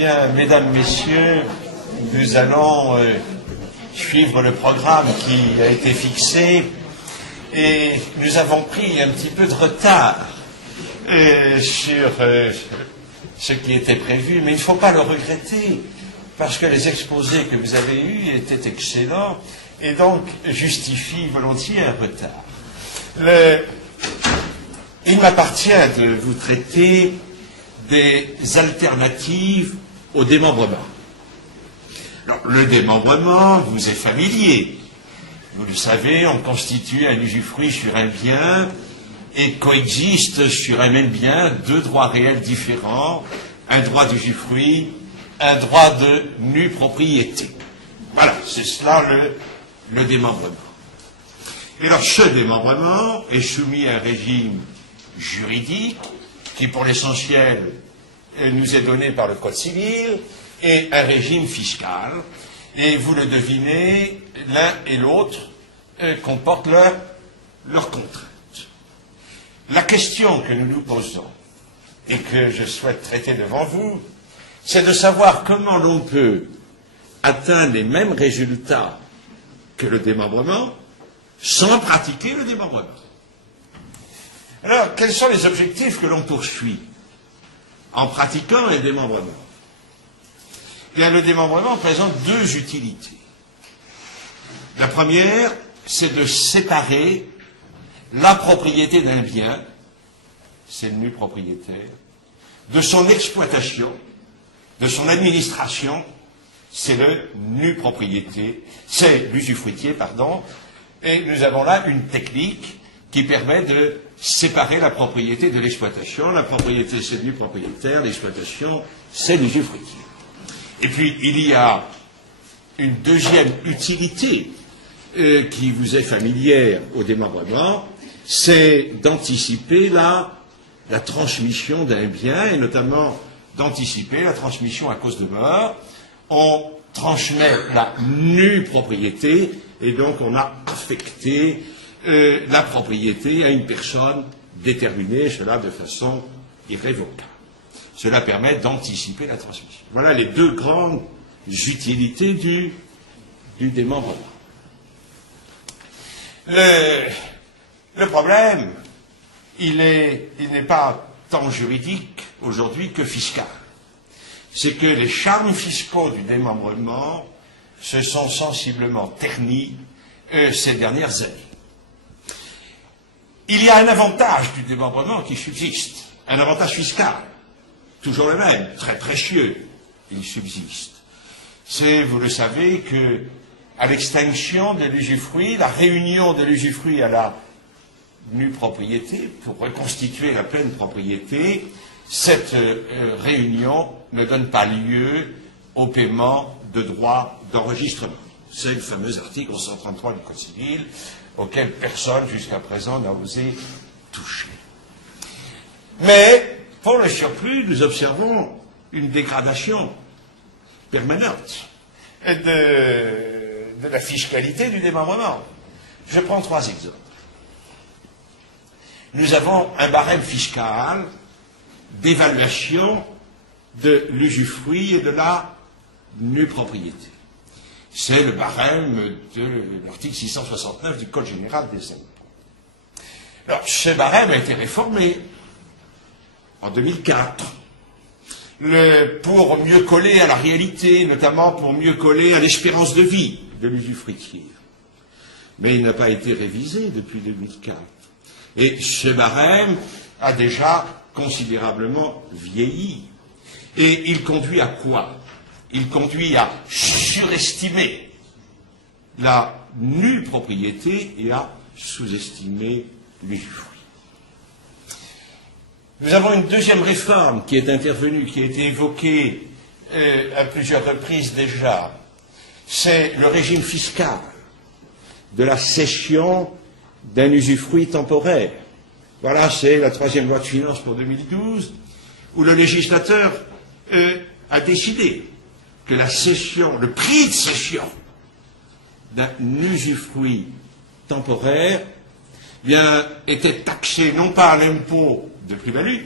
Bien, mesdames, messieurs, nous allons suivre le programme qui a été fixé et nous avons pris un petit peu de retard sur ce qui était prévu, mais il ne faut pas le regretter parce que les exposés que vous avez eus étaient excellents et donc justifient volontiers un retard. Il m'appartient de vous traiter des alternatives au démembrement. Alors, le démembrement vous est familier. Vous le savez, on constitue un usufruit sur un bien et coexistent sur un même bien deux droits réels différents, un droit d'usufruit, un droit de nue propriété. Voilà, c'est cela le démembrement. Et alors, ce démembrement est soumis à un régime juridique qui, pour l'essentiel, nous est donné par le Code civil, et un régime fiscal. Et vous le devinez, l'un et l'autre comportent leurs contraintes. La question que nous nous posons, et que je souhaite traiter devant vous, c'est de savoir comment l'on peut atteindre les mêmes résultats que le démembrement sans pratiquer le démembrement. Alors, quels sont les objectifs que l'on poursuit en pratiquant le démembrement? Bien, le démembrement présente deux utilités. La première, c'est de séparer la propriété d'un bien, c'est le nu propriétaire, de son exploitation, de son administration, c'est le nu propriété, c'est l'usufruitier, pardon, et nous avons là une technique qui permet de séparer la propriété de l'exploitation. La propriété, c'est le nu propriétaire, l'exploitation, c'est l'usufruitier. Et puis, il y a une deuxième utilité qui vous est familière au démembrement, c'est d'anticiper la transmission d'un bien, et notamment d'anticiper la transmission à cause de mort. On transmet la nue propriété, et donc on a affecté la propriété à une personne déterminée, cela de façon irrévocable. Cela permet d'anticiper la transmission. Voilà les deux grandes utilités du démembrement. Le problème, il n'est pas tant juridique aujourd'hui que fiscal. C'est que les charmes fiscaux du démembrement se sont sensiblement ternis ces dernières années. Il y a un avantage du démembrement qui subsiste, un avantage fiscal, toujours le même, très précieux, il subsiste. C'est, vous le savez, que à l'extinction de l'usufruit, la réunion de l'usufruit à la nue propriété, pour reconstituer la pleine propriété, cette réunion ne donne pas lieu au paiement de droits d'enregistrement. C'est le fameux article 133 du Code civil, auquel personne jusqu'à présent n'a osé toucher. Mais, pour le surplus, nous observons une dégradation permanente de la fiscalité du démembrement. Je prends trois exemples. Nous avons un barème fiscal d'évaluation de l'usufruit et de la nue propriété. C'est le barème de l'article 669 du Code général des impôts. Alors, ce barème a été réformé en 2004 pour mieux coller à la réalité, notamment pour mieux coller à l'espérance de vie de l'usufruitier. Mais il n'a pas été révisé depuis 2004. Et ce barème a déjà considérablement vieilli. Et il conduit à quoi? Il conduit à surestimer la nue propriété et à sous-estimer l'usufruit. Nous avons une deuxième réforme qui est intervenue, qui a été évoquée à plusieurs reprises déjà. C'est le régime fiscal de la cession d'un usufruit temporaire. Voilà, c'est la troisième loi de finances pour 2012, où le législateur a décidé que la cession, le prix de cession d'un usufruit temporaire, bien, était taxé non pas à l'impôt de plus-value,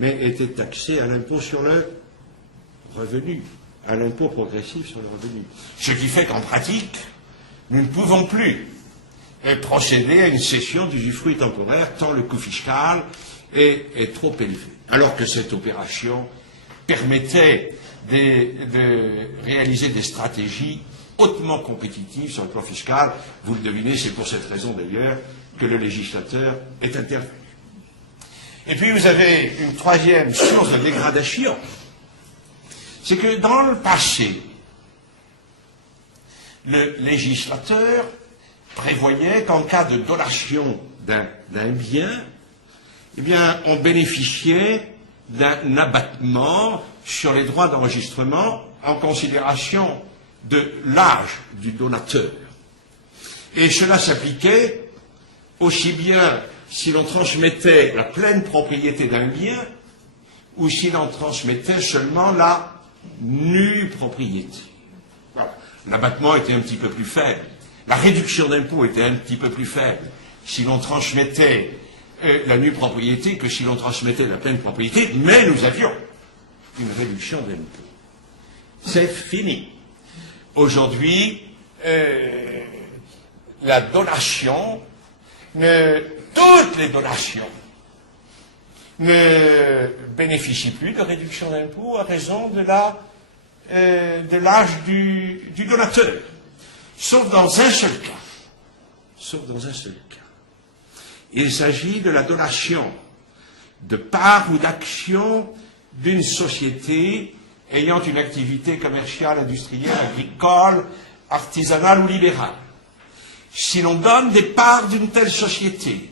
mais était taxé à l'impôt sur le revenu, à l'impôt progressif sur le revenu. Ce qui fait qu'en pratique, nous ne pouvons plus procéder à une cession d'usufruit temporaire tant le coût fiscal est trop élevé. Alors que cette opération permettait de réaliser des stratégies hautement compétitives sur le plan fiscal. Vous le devinez, c'est pour cette raison d'ailleurs que le législateur est intervenu. Et puis vous avez une troisième source de dégradation, c'est que dans le passé, le législateur prévoyait qu'en cas de donation d'un bien, eh bien, on bénéficiait d'un abattement sur les droits d'enregistrement en considération de l'âge du donateur. Et cela s'appliquait aussi bien si l'on transmettait la pleine propriété d'un bien ou si l'on transmettait seulement la nue propriété. Voilà. L'abattement était un petit peu plus faible. La réduction d'impôt était un petit peu plus faible si l'on transmettait la nue propriété que si l'on transmettait la pleine propriété, mais nous avions une réduction d'impôt. C'est fini. Aujourd'hui, la donation, toutes les donations ne bénéficient plus de réduction d'impôt à raison de l'âge du donateur. Sauf dans un seul cas. Sauf dans un seul cas. Il s'agit de la donation de parts ou d'actions d'une société ayant une activité commerciale, industrielle, agricole, artisanale ou libérale. Si l'on donne des parts d'une telle société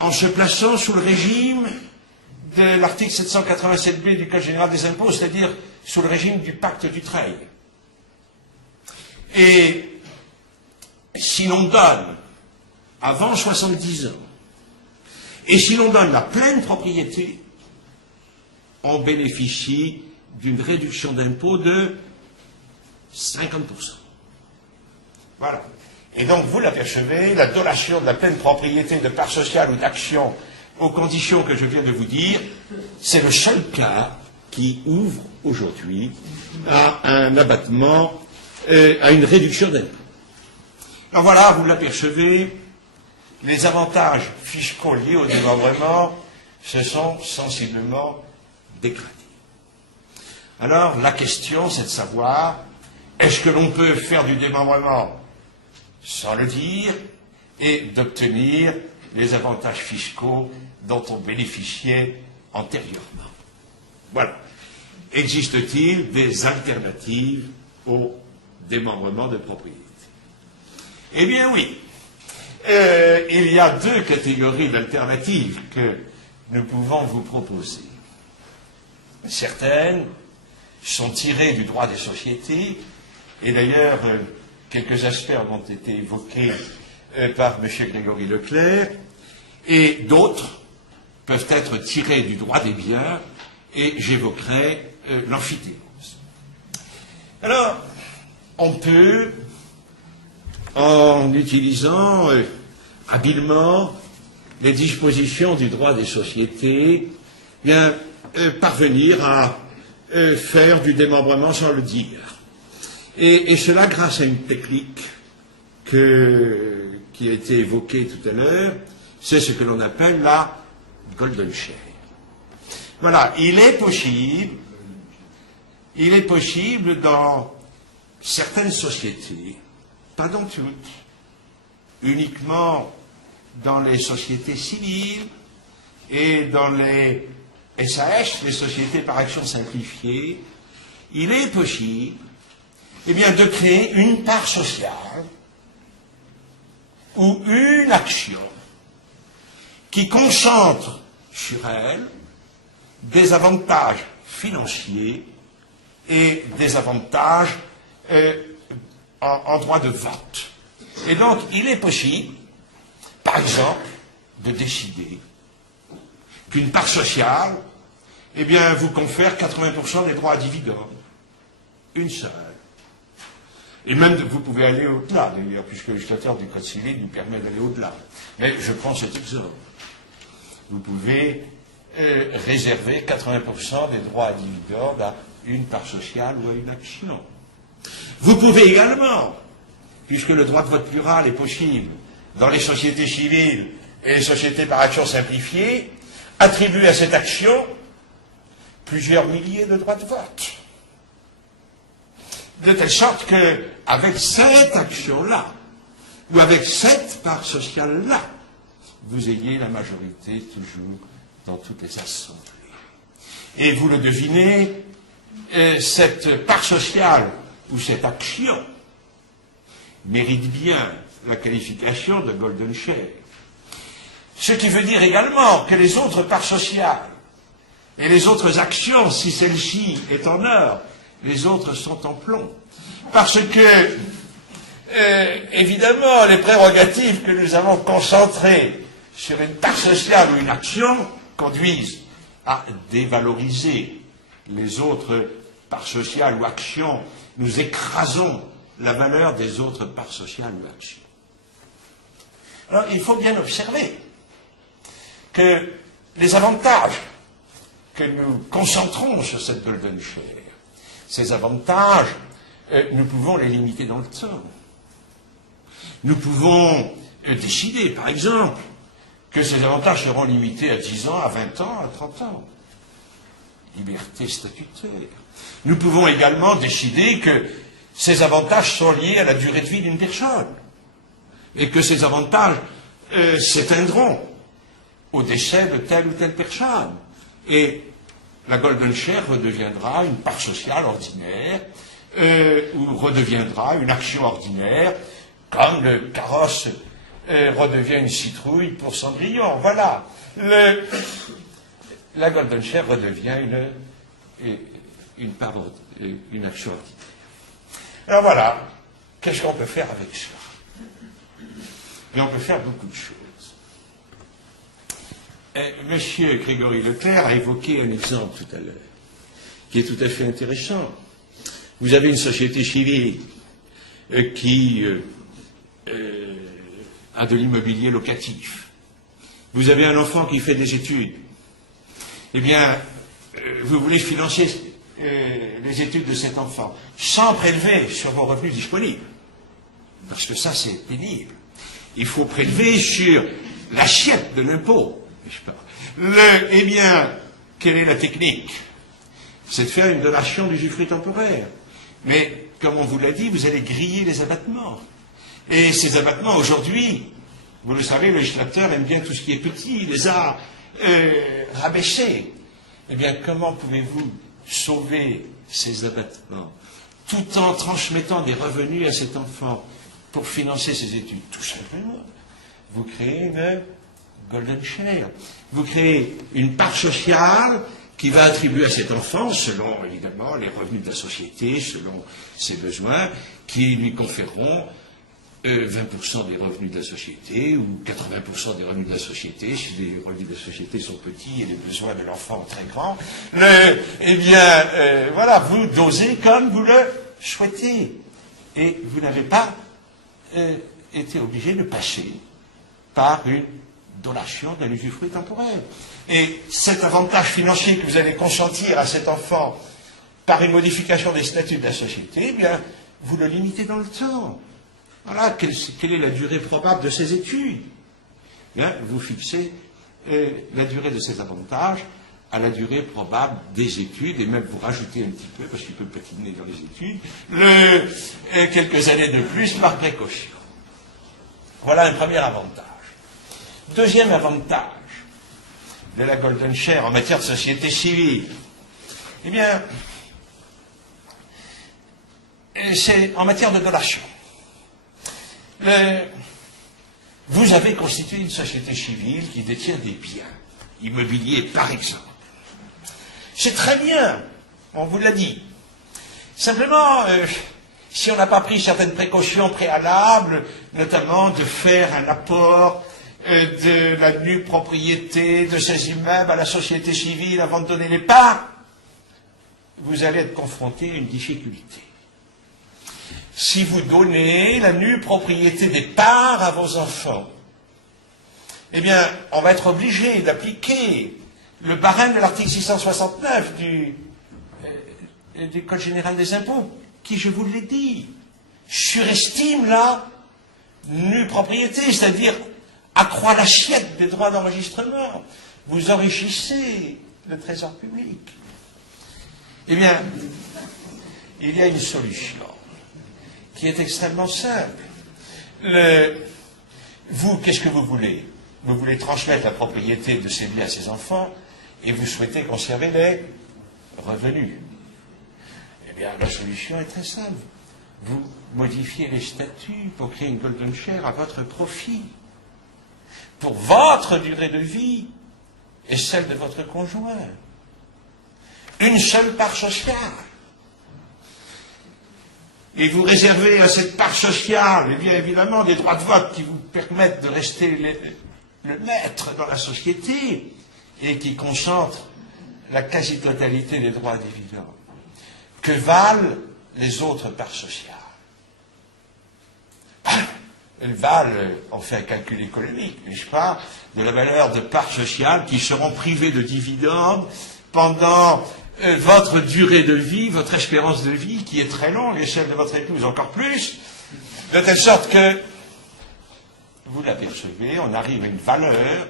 en se plaçant sous le régime de l'article 787b du Code général des impôts, c'est-à-dire sous le régime du pacte du Treil, et si l'on donne avant 70 ans, et si l'on donne la pleine propriété, on bénéficie d'une réduction d'impôt de 50%. Voilà. Et donc, vous l'apercevez, la donation de la pleine propriété de parts sociales ou d'actions aux conditions que je viens de vous dire, c'est le seul cas qui ouvre aujourd'hui à un abattement, à une réduction d'impôt. Alors voilà, vous l'apercevez, les avantages fiscaux liés au démembrement se sont sensiblement dégradés. Alors, la question, c'est de savoir, est-ce que l'on peut faire du démembrement sans le dire et d'obtenir les avantages fiscaux dont on bénéficiait antérieurement? Voilà. Existe-t-il des alternatives au démembrement de propriété? Eh bien oui. Il y a deux catégories d'alternatives que nous pouvons vous proposer. Certaines sont tirées du droit des sociétés, et d'ailleurs, quelques aspects ont été évoqués par M. Grégory Leclerc, et d'autres peuvent être tirées du droit des biens, et j'évoquerai l'emphytéose. Alors, on peut, en utilisant habilement les dispositions du droit des sociétés, bien, parvenir à faire du démembrement sans le dire. Et cela grâce à une technique qui a été évoquée tout à l'heure, c'est ce que l'on appelle la golden share. Voilà, il est possible dans certaines sociétés, pas dans toutes, uniquement dans les sociétés civiles et dans les SAS, les sociétés par action simplifiée, il est possible de créer une part sociale ou une action qui concentre sur elle des avantages financiers et des avantages en droit de vote. Et donc, il est possible, par exemple, de décider qu'une part sociale, vous confère 80% des droits à dividendes. Une seule. Et même, vous pouvez aller au-delà, d'ailleurs, puisque le statut du Code civil nous permet d'aller au-delà. Mais je prends cet exemple. Vous pouvez réserver 80% des droits individuels à une part sociale ou à une action. Vous pouvez également, puisque le droit de vote plural est possible dans les sociétés civiles et les sociétés par action simplifiée, attribuer à cette action plusieurs milliers de droits de vote. De telle sorte qu'avec cette action-là, ou avec cette part sociale-là, vous ayez la majorité toujours dans toutes les assemblées. Et vous le devinez, cette part sociale ou cette action mérite bien la qualification de golden share. Ce qui veut dire également que les autres parts sociales et les autres actions, si celle-ci est en or, les autres sont en plomb. Parce que, évidemment, les prérogatives que nous avons concentrées sur une part sociale ou une action conduisent à dévaloriser les autres parts sociales ou actions. Nous écrasons la valeur des autres parts sociales ou actions. Alors, il faut bien observer que les avantages que nous concentrons sur cette golden share, ces avantages, nous pouvons les limiter dans le temps. Nous pouvons décider, par exemple, que ces avantages seront limités à 10 ans, à 20 ans, à 30 ans. Liberté statutaire. Nous pouvons également décider que ces avantages sont liés à la durée de vie d'une personne et que ces avantages s'éteindront au décès de telle ou telle personne. Et la golden share redeviendra une part sociale ordinaire ou redeviendra une action ordinaire, comme le carrosse redevient une citrouille pour Cendrillon. Voilà. La golden share redevient une action ordinaire. Alors voilà, qu'est-ce qu'on peut faire avec ça? Et on peut faire beaucoup de choses. Monsieur Grégory Leclerc a évoqué un exemple tout à l'heure, qui est tout à fait intéressant. Vous avez une société civile qui a de l'immobilier locatif. Vous avez un enfant qui fait des études. Eh bien, vous voulez financer les études de cet enfant sans prélever sur vos revenus disponibles. Parce que ça, c'est pénible. Il faut prélever sur l'assiette de l'impôt. Eh bien, quelle est la technique? C'est de faire une donation d'usufruit temporaire. Mais, comme on vous l'a dit, vous allez griller les abattements. Et ces abattements, aujourd'hui, vous le savez, le législateur aime bien tout ce qui est petit, il les a rabaissés. Eh bien, comment pouvez-vous sauver ces abattements tout en transmettant des revenus à cet enfant pour financer ses études? Tout simplement, vous créez une golden share. Vous créez une part sociale qui va attribuer à cet enfant, selon évidemment les revenus de la société, selon ses besoins, qui lui conféreront 20% des revenus de la société ou 80% des revenus de la société, si les revenus de la société sont petits et les besoins de l'enfant très grands. Eh bien, voilà, vous dosez comme vous le souhaitez. Et vous n'avez pas été obligé de passer par une donation d'un usufruit temporaire. Et cet avantage financier que vous allez consentir à cet enfant par une modification des statuts de la société, eh bien, vous le limitez dans le temps. Voilà, quelle est la durée probable de ces études? Bien, vous fixez la durée de ces avantages à la durée probable des études, et même vous rajoutez un petit peu, parce qu'il peut patiner dans les études, quelques années de plus par précaution. Voilà un premier avantage. Deuxième avantage de la golden share en matière de société civile, eh bien, c'est en matière de donation. Vous avez constitué une société civile qui détient des biens immobiliers, par exemple. C'est très bien, on vous l'a dit. Simplement, si on n'a pas pris certaines précautions préalables, notamment de faire un apport de la nue propriété de ces immeubles à la société civile avant de donner les parts, vous allez être confronté à une difficulté. Si vous donnez la nue propriété des parts à vos enfants, eh bien, on va être obligé d'appliquer le barème de l'article 669 du Code général des impôts, qui, je vous l'ai dit, surestime la nue propriété, c'est-à-dire accroît l'assiette des droits d'enregistrement. Vous enrichissez le trésor public. Eh bien, il y a une solution qui est extrêmement simple. Vous, qu'est-ce que vous voulez? Vous voulez transmettre la propriété de ces biens à ses enfants et vous souhaitez conserver les revenus. Eh bien, la solution est très simple. Vous modifiez les statuts pour créer une golden share à votre profit, pour votre durée de vie et celle de votre conjoint. Une seule part sociale. Et vous réservez à cette part sociale, eh bien évidemment, des droits de vote qui vous permettent de rester le maître dans la société et qui concentrent la quasi-totalité des droits dividendes. Que valent les autres parts sociales? Elles valent, on fait un calcul économique, n'est-ce pas, de la valeur de parts sociales qui seront privées de dividendes pendant votre durée de vie, votre espérance de vie, qui est très longue, et celle de votre épouse encore plus, de telle sorte que, vous l'apercevez, on arrive à une valeur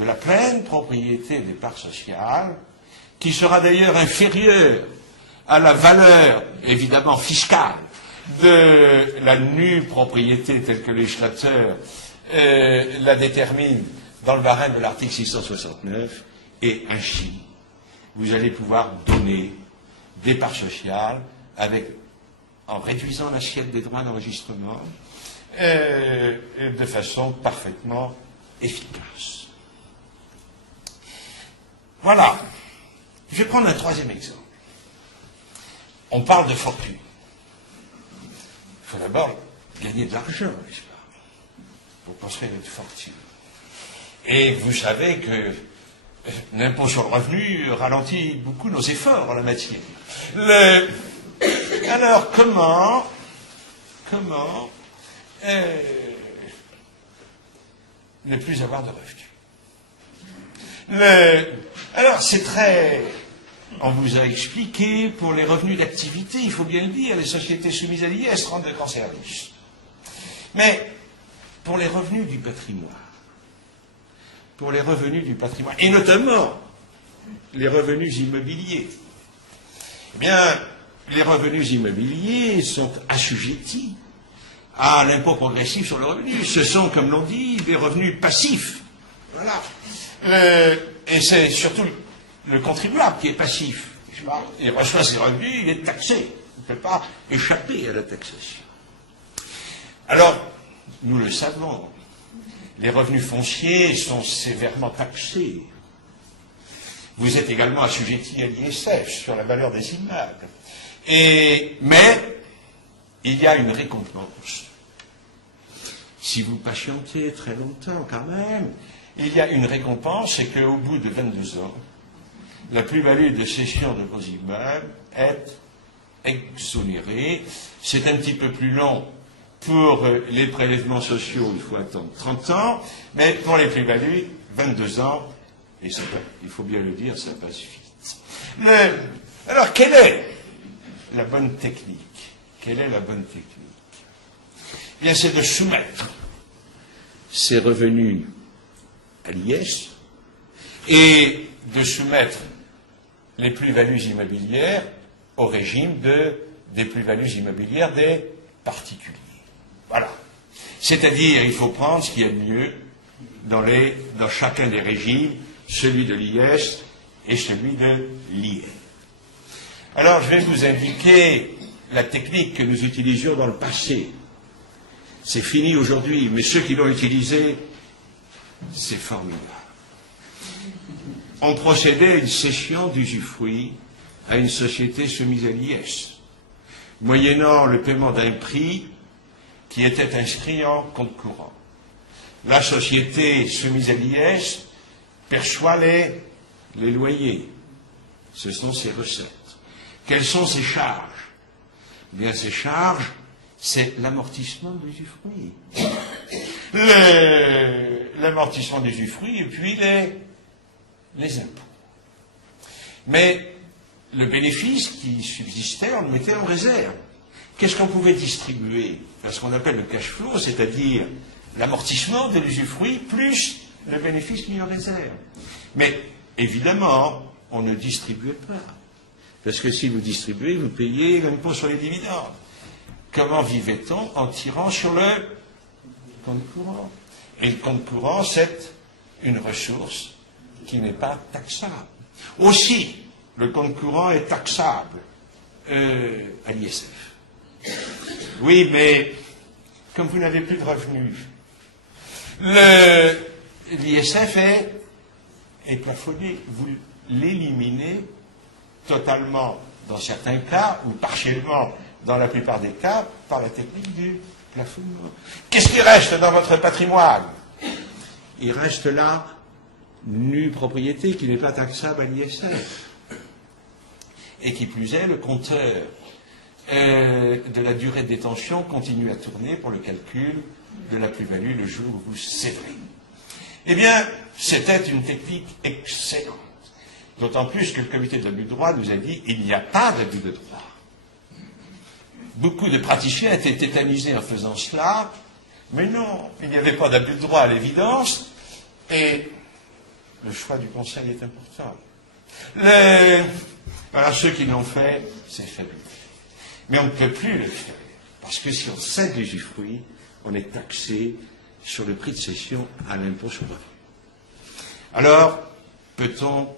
de la pleine propriété des parts sociales, qui sera d'ailleurs inférieure à la valeur, évidemment, fiscale, de la nue propriété telle que le législateur la détermine dans le barème de l'article 669, et ainsi, vous allez pouvoir donner des parts sociales en réduisant l'assiette des droits d'enregistrement de façon parfaitement efficace. Voilà. Je vais prendre un troisième exemple. On parle de fortune. Il faut d'abord gagner de l'argent, n'est-ce pas, pour construire une fortune. Et vous savez que l'impôt sur le revenu ralentit beaucoup nos efforts en la matière. Alors, comment ne plus avoir de revenus? Alors, c'est très... On vous a expliqué, pour les revenus d'activité, il faut bien le dire, les sociétés soumises à l'IS rendent de grands services. Mais, pour les revenus du patrimoine, et notamment les revenus immobiliers, eh bien, les revenus immobiliers sont assujettis à l'impôt progressif sur le revenu. Ce sont, comme l'on dit, des revenus passifs. Voilà. Et c'est surtout le contribuable qui est passif. Il reçoit ses revenus, il est taxé. Il ne peut pas échapper à la taxation. Alors, nous le savons, les revenus fonciers sont sévèrement taxés. Vous êtes également assujetti à l'ISF sur la valeur des immeubles. Mais il y a une récompense. Si vous patientez très longtemps quand même, il y a une récompense, c'est qu'au bout de 22 ans, la plus-value de cession de vos immeubles est exonérée. C'est un petit peu plus long pour les prélèvements sociaux, il faut attendre 30 ans, mais pour les plus-values, 22 ans, et ça, il faut bien le dire, ça passe vite. Alors, quelle est la bonne technique? Eh bien, c'est de soumettre ces revenus à l'IS et de soumettre les plus-values immobilières au régime des plus-values immobilières des particuliers. Voilà. C'est-à-dire, il faut prendre ce qu'il y a de mieux dans chacun des régimes, celui de l'IS et celui de l'IR. Alors, je vais vous indiquer la technique que nous utilisions dans le passé. C'est fini aujourd'hui, mais ceux qui l'ont utilisé, c'est formidable. On procédait à une cession d'usufruit à une société soumise à l'IS, moyennant le paiement d'un prix qui était inscrit en compte courant. La société soumise à l'IS perçoit les loyers. Ce sont ses recettes. Quelles sont ses charges? Eh bien, ces charges, c'est l'amortissement de l'usufruit. L'amortissement d'usufruit et puis les impôts. Mais le bénéfice qui subsistait, on le mettait en réserve. Qu'est-ce qu'on pouvait distribuer? Ce qu'on appelle le cash flow, c'est-à-dire l'amortissement de l'usufruit plus le bénéfice mis en réserve. Mais évidemment, on ne distribuait pas. Parce que si vous distribuez, vous payez l'impôt sur les dividendes. Comment vivait-on? En tirant sur le compte courant. Et le compte courant, c'est une ressource qui n'est pas taxable. Aussi, le compte courant est taxable à l'ISF. Oui, mais comme vous n'avez plus de revenus, l'ISF est plafonné. Vous l'éliminez totalement dans certains cas, ou partiellement dans la plupart des cas, par la technique du plafonnement. Qu'est-ce qui reste dans votre patrimoine? Il reste là nue propriété qui n'est pas taxable à l'ISF. Et qui plus est, le compteur de la durée de détention continue à tourner pour le calcul de la plus-value le jour où vous céderez. Eh bien, c'était une technique excellente. D'autant plus que le comité de l'abus de droit nous a dit il n'y a pas d'abus de droit. Beaucoup de praticiens étaient tétanisés en faisant cela, mais non, il n'y avait pas d'abus de droit à l'évidence, et le choix du Conseil est important. Alors ceux qui l'ont fait, c'est fabuleux. Mais on ne peut plus le faire, parce que si on cède l'usufruit, on est taxé sur le prix de cession à l'impôt sur le revenu. Alors, peut-on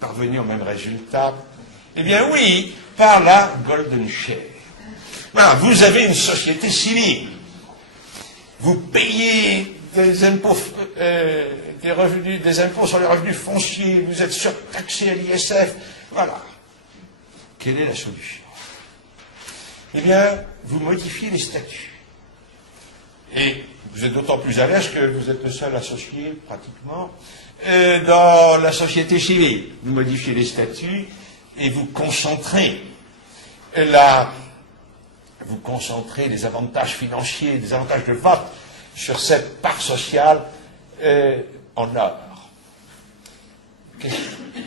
parvenir au même résultat? Eh bien oui, par la golden share. Voilà, vous avez une société civile. Vous payez des impôts, des impôts sur les revenus fonciers, vous êtes surtaxé à l'ISF. Voilà. Quelle est la solution? Eh bien, vous modifiez les statuts. Et vous êtes d'autant plus à l'aise que vous êtes le seul associé, pratiquement, dans la société civile. Vous modifiez les statuts et vous concentrez les avantages financiers, les avantages de vote sur cette part sociale en or.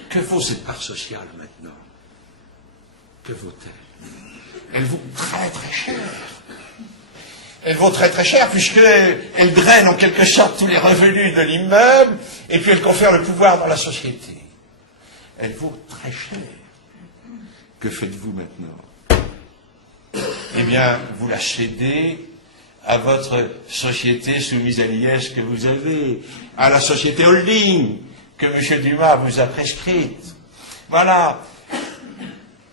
Que vaut cette part sociale maintenant? Que vaut-elle? Elle vaut très très cher. Elle vaut très très cher puisqu'elle draine en quelque sorte tous les revenus de l'immeuble et puis elle confère le pouvoir dans la société. Elle vaut très cher. Que faites-vous maintenant? Eh bien, vous la cédez à votre société soumise à l'IS que vous avez, à la société holding que M. Dumas vous a prescrite. Voilà.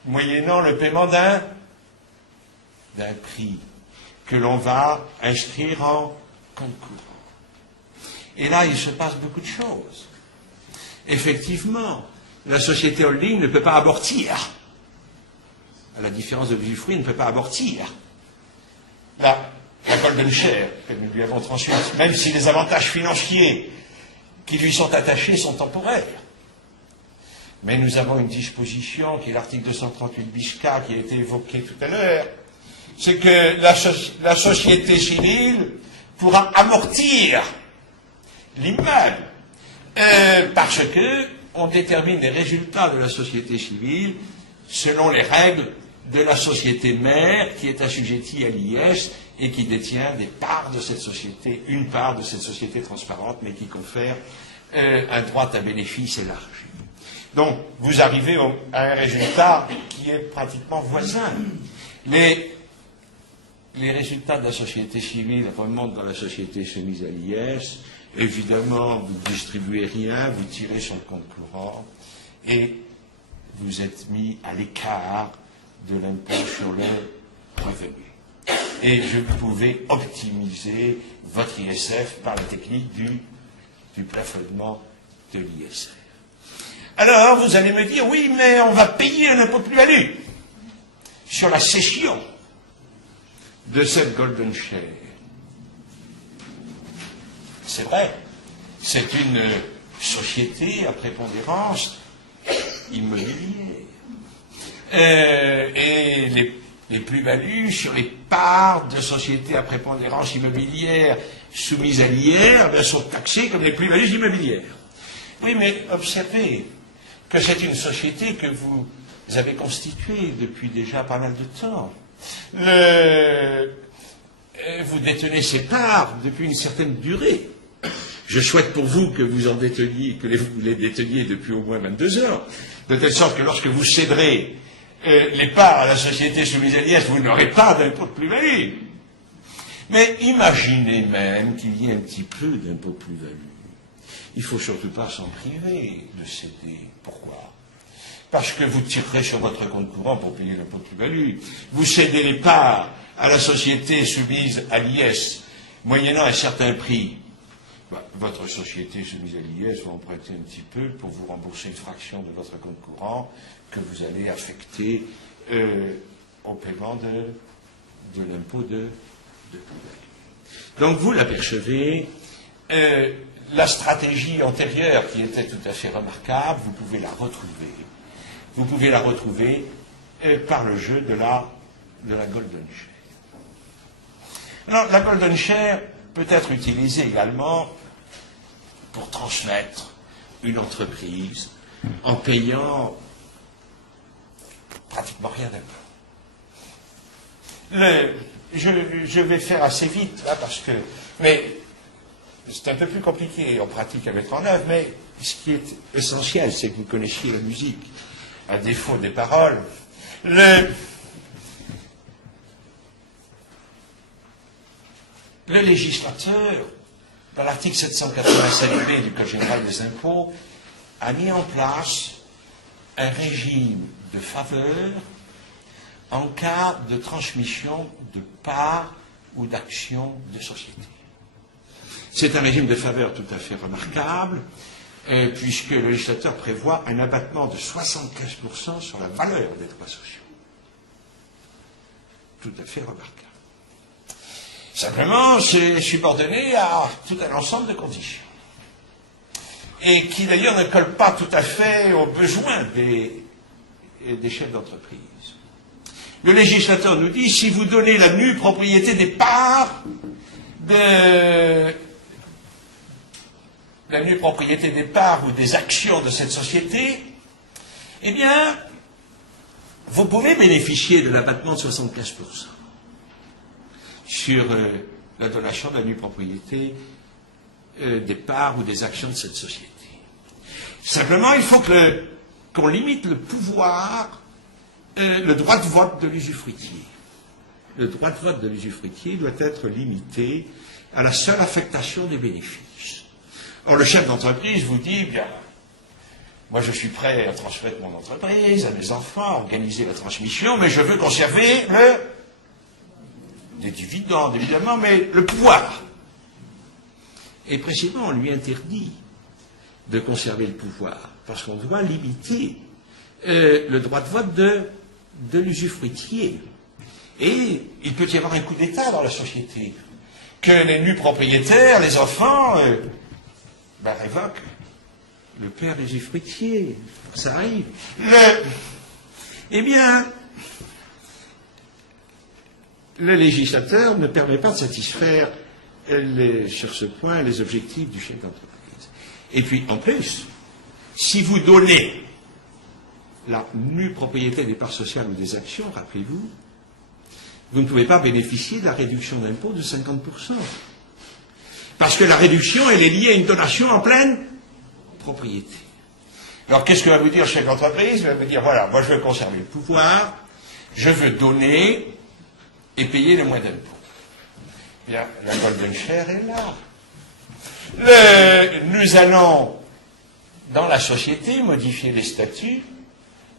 Moyennant le paiement d'un prix que l'on va inscrire en compte courant. Et là, il se passe beaucoup de choses. Effectivement, la société holding ne peut pas amortir. À la différence de l'usufruit, ne peut pas amortir. La golden share que nous lui avons transmise, même si les avantages financiers qui lui sont attachés sont temporaires. Mais nous avons une disposition qui est l'article 238 bis K qui a été évoqué tout à l'heure, c'est que la société civile pourra amortir l'immeuble parce que on détermine les résultats de la société civile selon les règles de la société mère qui est assujettie à l'IS et qui détient des parts de cette société, une part de cette société transparente, mais qui confère un droit à bénéfice élargi. Donc, vous arrivez à un résultat qui est pratiquement voisin. Les résultats de la société civile remontent dans la société soumise à l'IS. Évidemment, vous ne distribuez rien, vous tirez sur le compte courant et vous êtes mis à l'écart de l'impôt sur les revenus. Et vous pouvez optimiser votre ISF par la technique du plafonnement de l'ISF. Alors, vous allez me dire, oui, mais on va payer un impôt de plus-value sur la cession de cette golden share. C'est vrai, c'est une société à prépondérance immobilière. Et les plus-values sur les parts de sociétés à prépondérance immobilière soumises à l'IR sont taxées comme les plus-values immobilières. Oui, mais observez que c'est une société que vous avez constituée depuis déjà pas mal de temps. Vous détenez ces parts depuis une certaine durée. Je souhaite pour vous que vous en déteniez, que vous les déteniez depuis au moins 22 heures, de telle sorte que lorsque vous céderez les parts à la société soumise à l'IS, vous n'aurez pas d'impôt de plus-value. Mais imaginez même qu'il y ait un petit peu d'impôt de plus-value. Il ne faut surtout pas s'en priver de céder. Pourquoi? Parce que vous tirerez sur votre compte courant pour payer l'impôt de plus-value. Vous cédez les parts à la société soumise à l'IS, moyennant un certain prix. Votre société soumise à l'IS va emprunter un petit peu pour vous rembourser une fraction de votre compte courant que vous allez affecter au paiement de l'impôt de plus-value. Donc vous l'apercevez, la stratégie antérieure qui était tout à fait remarquable, vous pouvez la retrouver. Vous pouvez la retrouver par le jeu de la Golden Share. Alors, la Golden Share peut être utilisée également pour transmettre une entreprise en payant pratiquement rien d'impôt. Je vais faire assez vite, là, parce que... Mais c'est un peu plus compliqué en pratique à mettre en œuvre, mais ce qui est essentiel, c'est que vous connaissiez la musique, à défaut des paroles. Le législateur, dans l'article 787b du Code général des impôts, a mis en place un régime de faveur en cas de transmission de parts ou d'actions de société. C'est un régime de faveur tout à fait remarquable, puisque le législateur prévoit un abattement de 75% sur la valeur des droits sociaux. Tout à fait remarquable. Simplement, c'est subordonné à tout un ensemble de conditions. Et qui d'ailleurs ne collent pas tout à fait aux besoins des chefs d'entreprise. Le législateur nous dit, si vous donnez la nue propriété des parts la nue propriété des parts ou des actions de cette société, eh bien, vous pouvez bénéficier de l'abattement de 75% sur la donation de la nue propriété des parts ou des actions de cette société. Simplement, il faut qu'on limite le pouvoir, le droit de vote de l'usufruitier. Le droit de vote de l'usufruitier doit être limité à la seule affectation des bénéfices. Or, le chef d'entreprise vous dit, bien, moi je suis prêt à transmettre mon entreprise à mes enfants, à organiser la transmission, mais je veux conserver des dividendes, évidemment, mais le pouvoir. Et précisément, on lui interdit de conserver le pouvoir, parce qu'on doit limiter le droit de vote de l'usufruitier. Et il peut y avoir un coup d'État dans la société, que les nus propriétaires, les enfants, révoquent le père usufruitier. Ça arrive. Eh bien, le législateur ne permet pas de satisfaire sur ce point les objectifs du chef d'entreprise. Et puis, en plus, si vous donnez la nue propriété des parts sociales ou des actions, rappelez-vous, vous ne pouvez pas bénéficier de la réduction d'impôt de 50%. Parce que la réduction, elle est liée à une donation en pleine propriété. Alors, qu'est-ce que va vous dire le chef d'entreprise? Il va vous dire, voilà, moi je veux conserver le pouvoir, je veux donner et payer le moins d'impôts. Bien, la Golden Share est là. Nous allons, dans la société, modifier les statuts,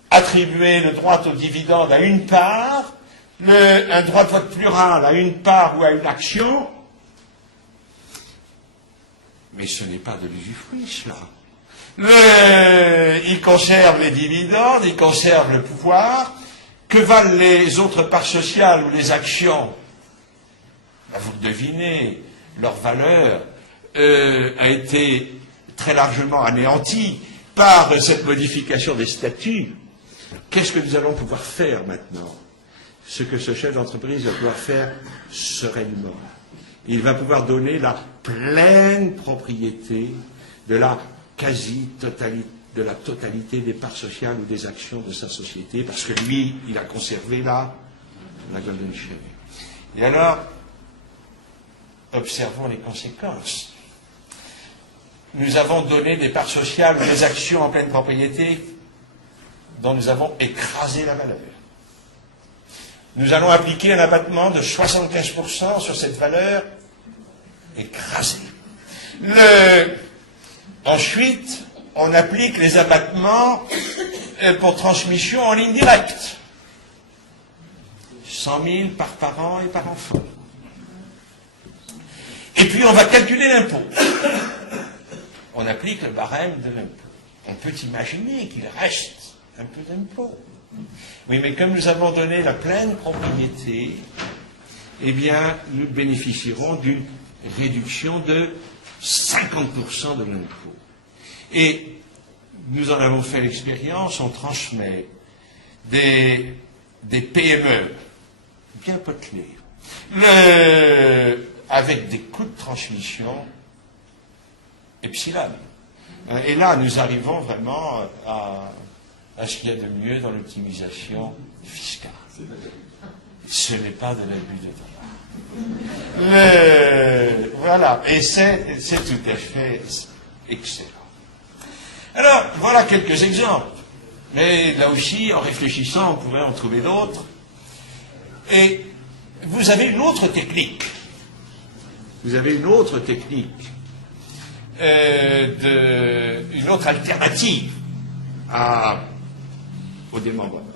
attribuer le droit au dividende à une part, un droit de vote plural à une part ou à une action, mais ce n'est pas de l'usufruit, cela. Il conserve les dividendes, il conserve le pouvoir. Que valent les autres parts sociales ou les actions? Vous le devinez, leur valeur a été très largement anéantie par cette modification des statuts. Qu'est-ce que nous allons pouvoir faire maintenant? Ce que ce chef d'entreprise va pouvoir faire sereinement. Il va pouvoir donner la pleine propriété de la de la totalité des parts sociales ou des actions de sa société, parce que lui, il a conservé la Golden Share. Et alors, observons les conséquences. Nous avons donné des parts sociales ou des actions en pleine propriété dont nous avons écrasé la valeur. Nous allons appliquer un abattement de 75% sur cette valeur écrasée. Ensuite, on applique les abattements pour transmission en ligne directe. 100 000 par parent et par enfant. Et puis on va calculer l'impôt. On applique le barème de l'impôt. On peut imaginer qu'il reste un peu d'impôt. Oui, mais comme nous avons donné la pleine propriété, eh bien, nous bénéficierons d'une réduction de 50% de l'impôt. Et nous en avons fait l'expérience, on transmet des PME bien potelées, avec des coûts de transmission epsilon. Et là, nous arrivons vraiment à ce qu'il y a de mieux dans l'optimisation fiscale. Ce n'est pas de l'abus de droit. Voilà, et c'est tout à fait excellent. Alors, voilà quelques exemples. Mais là aussi, en réfléchissant, on pourrait en trouver d'autres. Et vous avez une autre technique. Vous avez une autre technique, une autre alternative au démembrement.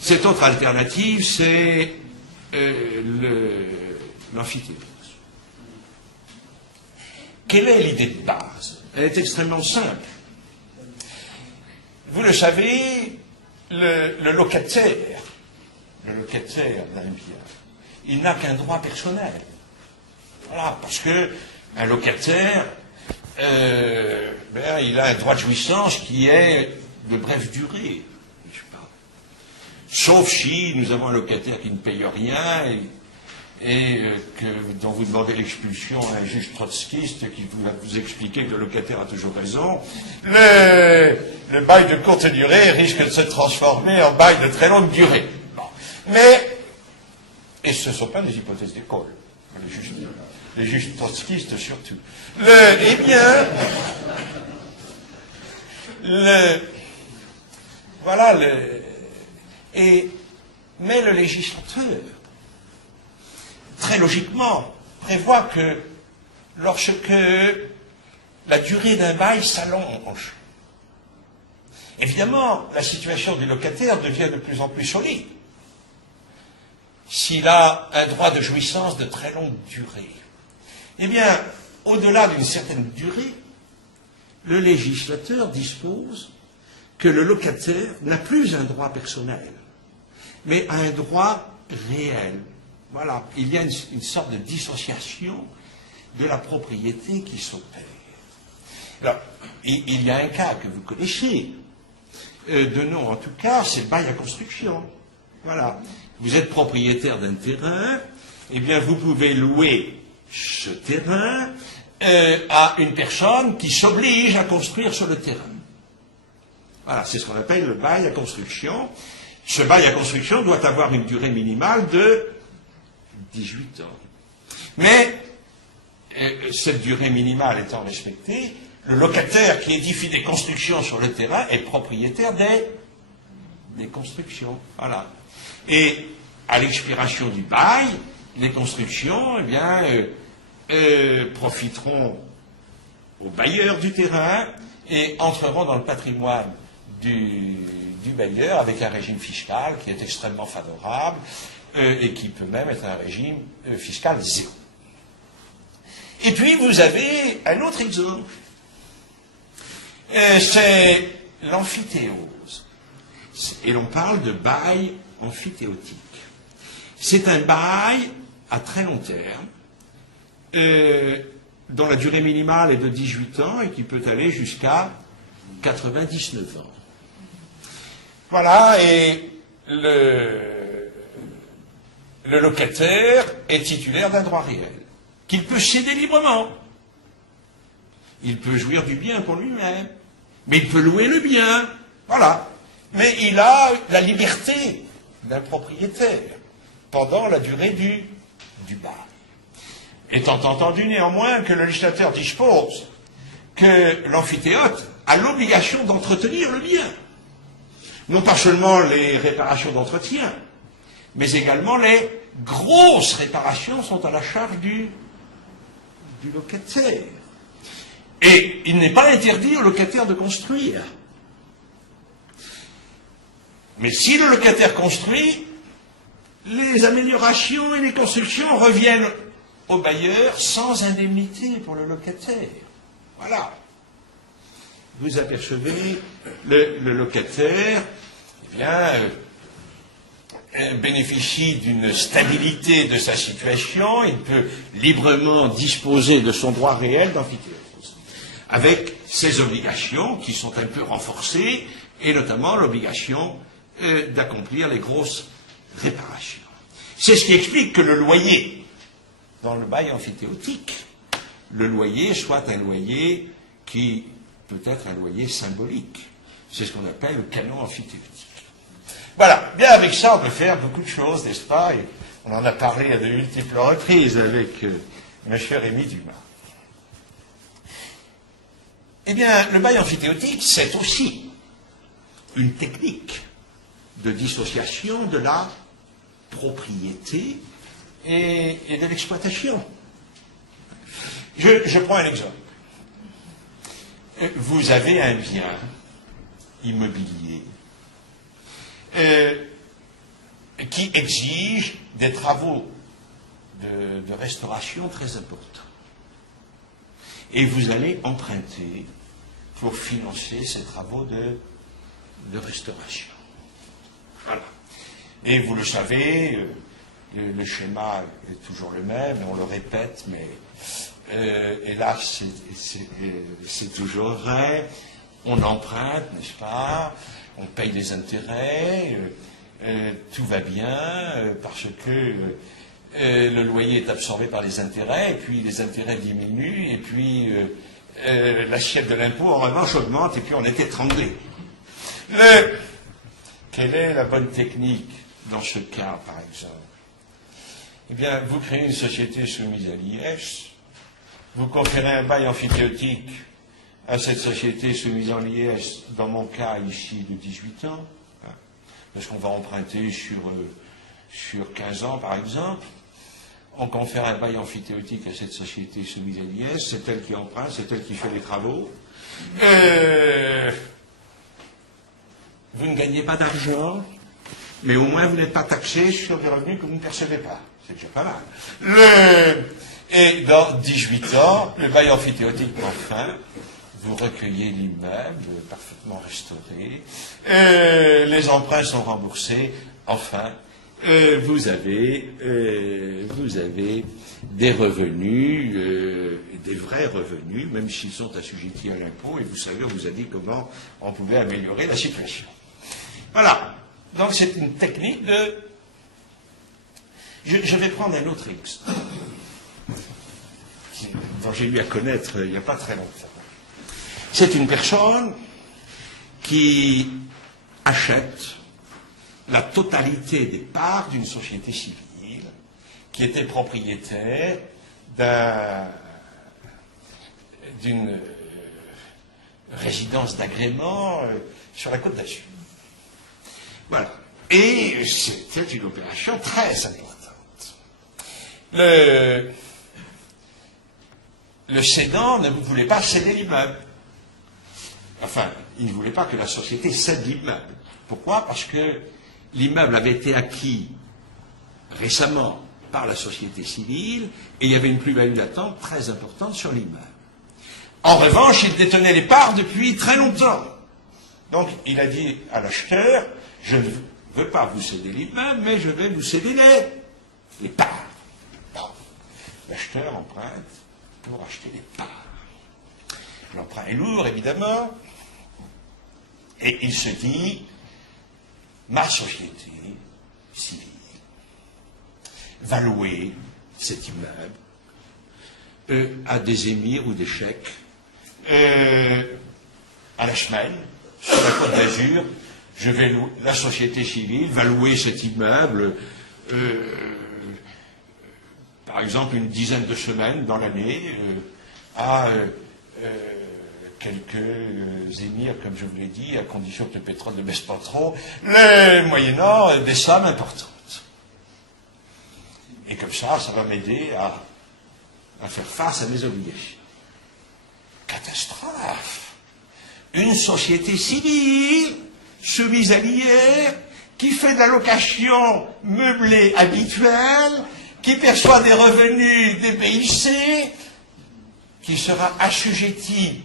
Cette autre alternative, c'est l'amphithéose. Quelle est l'idée de base? Elle est extrêmement simple. Vous le savez, le locataire d'un bien, il n'a qu'un droit personnel. Voilà, parce que un locataire, il a un droit de jouissance qui est de brève durée. Sauf si nous avons un locataire qui ne paye rien dont vous demandez l'expulsion à un juge trotskiste qui va vous expliquer que le locataire a toujours raison, le bail de courte durée risque de se transformer en bail de très longue durée. Bon. Mais, et ce ne sont pas des hypothèses d'école, les juges trotskistes surtout. Mais le législateur, très logiquement, prévoit que lorsque la durée d'un bail s'allonge, évidemment, la situation du locataire devient de plus en plus solide. S'il a un droit de jouissance de très longue durée, eh bien, au-delà d'une certaine durée, le législateur dispose que le locataire n'a plus un droit personnel, mais un droit réel. Voilà, il y a une sorte de dissociation de la propriété qui s'opère. Alors, il y a un cas que vous connaissez, de nom en tout cas, c'est le bail à construction. Voilà, vous êtes propriétaire d'un terrain, eh bien vous pouvez louer ce terrain à une personne qui s'oblige à construire sur le terrain. Voilà, c'est ce qu'on appelle le bail à construction. Ce bail à construction doit avoir une durée minimale de 18 ans. Mais, cette durée minimale étant respectée, le locataire qui édifie des constructions sur le terrain est propriétaire des constructions. Voilà. Et, à l'expiration du bail, les constructions, eh bien, profiteront aux bailleurs du terrain et entreront dans le patrimoine du bailleur avec un régime fiscal qui est extrêmement favorable et qui peut même être un régime fiscal zéro. Et puis vous avez un autre exemple, c'est l'amphithéose. Et l'on parle de bail amphithéotique. C'est un bail à très long terme, dont la durée minimale est de 18 ans et qui peut aller jusqu'à 99 ans. Voilà, et le locataire est titulaire d'un droit réel, qu'il peut céder librement. il peut jouir du bien pour lui-même, mais il peut louer le bien, voilà. Mais il a la liberté d'un propriétaire pendant la durée du bail. Étant entendu néanmoins que le législateur dispose que l'amphithéâtre a l'obligation d'entretenir le bien. Non pas seulement les réparations d'entretien, mais également les grosses réparations sont à la charge du locataire. Et il n'est pas interdit au locataire de construire. Mais si le locataire construit, les améliorations et les constructions reviennent au bailleur sans indemnité pour le locataire. Voilà. Vous apercevez, le locataire, eh bien, bénéficie d'une stabilité de sa situation, il peut librement disposer de son droit réel d'amphithéâtre, avec ses obligations qui sont un peu renforcées, et notamment l'obligation d'accomplir les grosses réparations. C'est ce qui explique que le loyer, dans le bail amphithéotique, le loyer soit un loyer qui peut être un loyer symbolique. C'est ce qu'on appelle le canon amphithéotique. Voilà, bien avec ça on peut faire beaucoup de choses, n'est-ce pas? Et on en a parlé à de multiples reprises avec M. Rémy Dumas. Eh bien, le bail amphithéotique, c'est aussi une technique de dissociation de la propriété et de l'exploitation. Je prends un exemple. Vous avez un bien immobilier qui exige des travaux de restauration très importants. Et vous allez emprunter pour financer ces travaux de restauration. Voilà. Et vous le savez, le schéma est toujours le même, on le répète, mais hélas, c'est toujours vrai. On emprunte, n'est-ce pas? On paye des intérêts, tout va bien, parce que le loyer est absorbé par les intérêts, et puis les intérêts diminuent, et puis l'assiette de l'impôt, en revanche, augmente, et puis on est étranglé. Quelle est la bonne technique dans ce cas, par exemple? Eh bien, vous créez une société soumise à l'IS, vous conférez un bail amphithéotique à cette société soumise à l'IS, dans mon cas ici de 18 ans, hein, parce qu'on va emprunter sur 15 ans, par exemple. On confère un bail amphithéotique à cette société soumise à l'IS, c'est elle qui emprunte, c'est elle qui fait les travaux. Vous ne gagnez pas d'argent, mais au moins vous n'êtes pas taxé sur des revenus que vous ne percevez pas. C'est déjà pas mal. Et dans 18 ans, le bail amphithéotique prend fin, vous recueillez l'immeuble parfaitement restauré, les emprunts sont remboursés, enfin, vous avez des revenus, des vrais revenus, même s'ils sont assujettis à l'impôt, et vous savez, on vous a dit comment on pouvait améliorer la situation. Voilà. Donc c'est une technique de... Je vais prendre un autre exemple, dont j'ai eu à connaître il n'y a pas très longtemps. C'est une personne qui achète la totalité des parts d'une société civile qui était propriétaire d'une résidence d'agrément sur la Côte d'Azur. Voilà. Et c'était une opération très importante. Le cédant ne voulait pas céder l'immeuble. Enfin, il ne voulait pas que la société cède l'immeuble. Pourquoi? Parce que l'immeuble avait été acquis récemment par la société civile et il y avait une plus-value latente très importante sur l'immeuble. En revanche, il détenait les parts depuis très longtemps. Donc, il a dit à l'acheteur, je ne veux pas vous céder l'immeuble, mais je vais vous céder les parts. Bon. L'acheteur emprunte pour acheter les parts. L'emprunt est lourd, évidemment, et il se dit, ma société civile va louer cet immeuble à des émirs ou des cheikhs à la semaine, sur la Côte d'Azur, la société civile va louer cet immeuble, par exemple, une dizaine de semaines dans l'année, à quelques émirs, comme je vous l'ai dit, à condition que le pétrole ne baisse pas trop, moyennant des sommes importantes. Et comme ça va m'aider à faire face à mes obligations. Catastrophe! Une société civile, soumise à l'IR, qui fait de la location meublée habituelle, qui perçoit des revenus des BIC, qui sera assujetti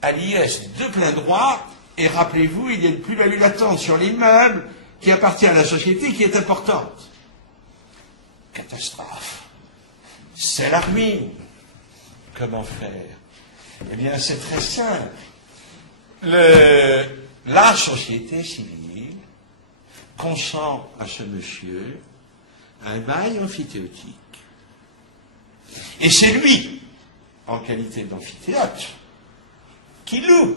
à l'IS de plein droit, et rappelez-vous, il y a une plus-value latente sur l'immeuble qui appartient à la société qui est importante. Catastrophe. C'est la ruine. Comment faire? Eh bien, c'est très simple. La société civile consent à ce monsieur un bail amphithéotique. Et c'est lui, en qualité d'amphithéâtre, qui loue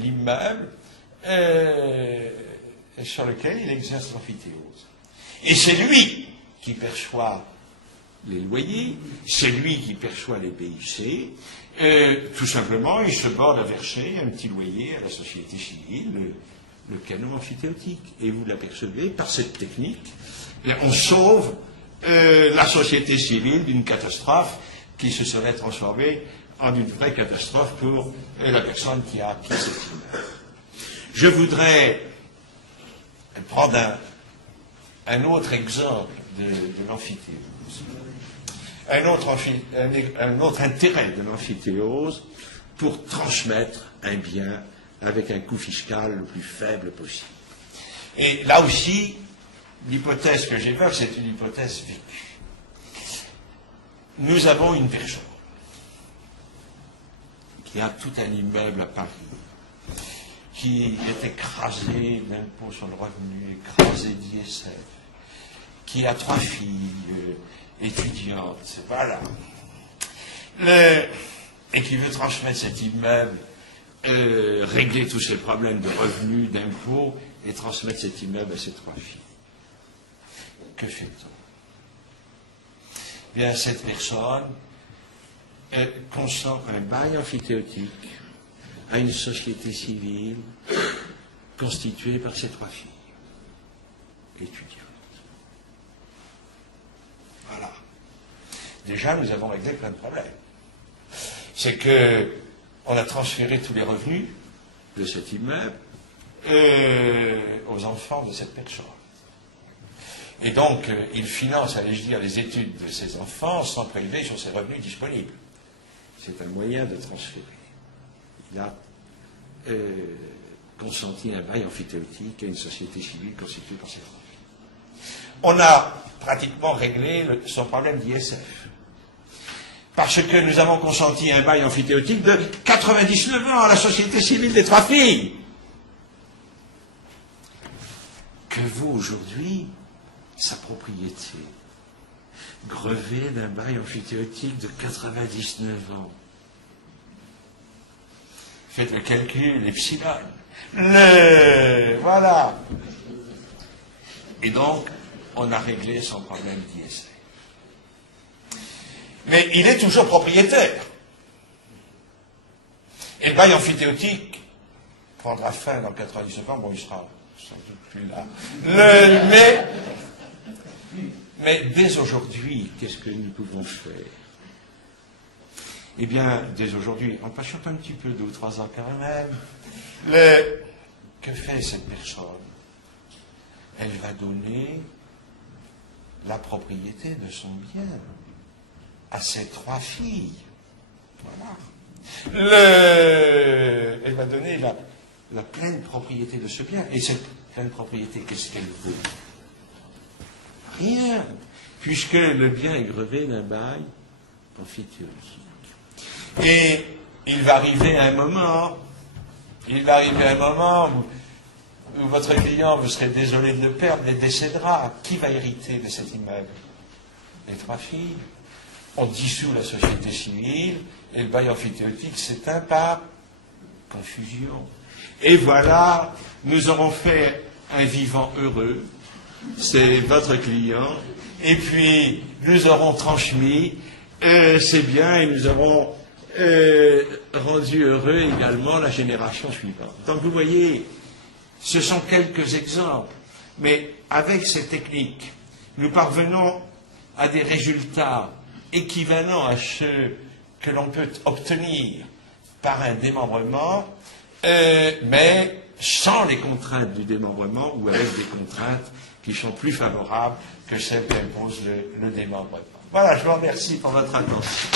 l'immeuble sur lequel il exerce l'amphithéose. Et c'est lui qui perçoit les loyers, c'est lui qui perçoit les BIC, tout simplement, il se borne à verser un petit loyer à la société civile, le canon amphithéotique. Et vous l'apercevez, par cette technique, on sauve la société civile d'une catastrophe qui se serait transformée en une vraie catastrophe pour la personne qui a acquis cet immeuble. Je voudrais prendre un autre exemple de l'amphithéose. Un autre intérêt de l'amphithéose pour transmettre un bien avec un coût fiscal le plus faible possible. Et là aussi, l'hypothèse que j'évoque, c'est une hypothèse vécue. Nous avons une personne qui a tout un immeuble à Paris, qui est écrasé d'impôts sur le revenu, écrasé d'ISF, qui a 3 filles étudiantes, voilà, et qui veut transmettre cet immeuble, régler tous ses problèmes de revenus, d'impôts, et transmettre cet immeuble à ses 3 filles. Que fait-on? Bien, cette personne consent un bail amphithéotique à une société civile constituée par ses 3 filles étudiantes. Voilà. Déjà, nous avons réglé plein de problèmes. C'est que on a transféré tous les revenus de cet immeuble aux enfants de cette personne. Et donc, il finance, allais-je dire, les études de ses enfants sans prélever sur ses revenus disponibles. C'est un moyen de transférer. Il a consenti un bail amphithéotique à une société civile constituée par ses filles. On a pratiquement réglé son problème d'ISF. Parce que nous avons consenti un bail amphithéotique de 99 ans à la société civile des 3 filles. Que vaut aujourd'hui sa propriété, grevée d'un bail amphithéotique de 99 ans? Faites le calcul, epsilon. Voilà. Et donc, on a réglé son problème d'ISF. Mais il est toujours propriétaire. Et le bail amphithéotique prendra fin dans 99 ans. Bon, il sera sans doute plus là. Mais dès aujourd'hui, qu'est-ce que nous pouvons faire? Eh bien, dès aujourd'hui, on patiente un petit peu, 2 ou 3 ans quand même. Que fait cette personne? Elle va donner la propriété de son bien à ses 3 filles. Voilà. Elle va donner la pleine propriété de ce bien. Et cette pleine propriété, qu'est-ce qu'elle vaut? Rien, puisque le bien est grevé d'un bail amphithéotique. Et il va arriver un moment où votre client, vous serez désolé de le perdre, mais décédera. Qui va hériter de cet immeuble? Les 3 filles. on dissout la société civile et le bail emphytéotique s'éteint par confusion. Et voilà, nous aurons fait un vivant heureux, c'est votre client, et puis nous aurons transmis ces biens et nous aurons rendu heureux également la génération suivante. Donc vous voyez, ce sont quelques exemples, mais avec ces techniques, nous parvenons à des résultats équivalents à ceux que l'on peut obtenir par un démembrement, mais sans les contraintes du démembrement ou avec des contraintes qui sont plus favorables que celles qu'impose le démembrement. Voilà, je vous remercie pour votre attention.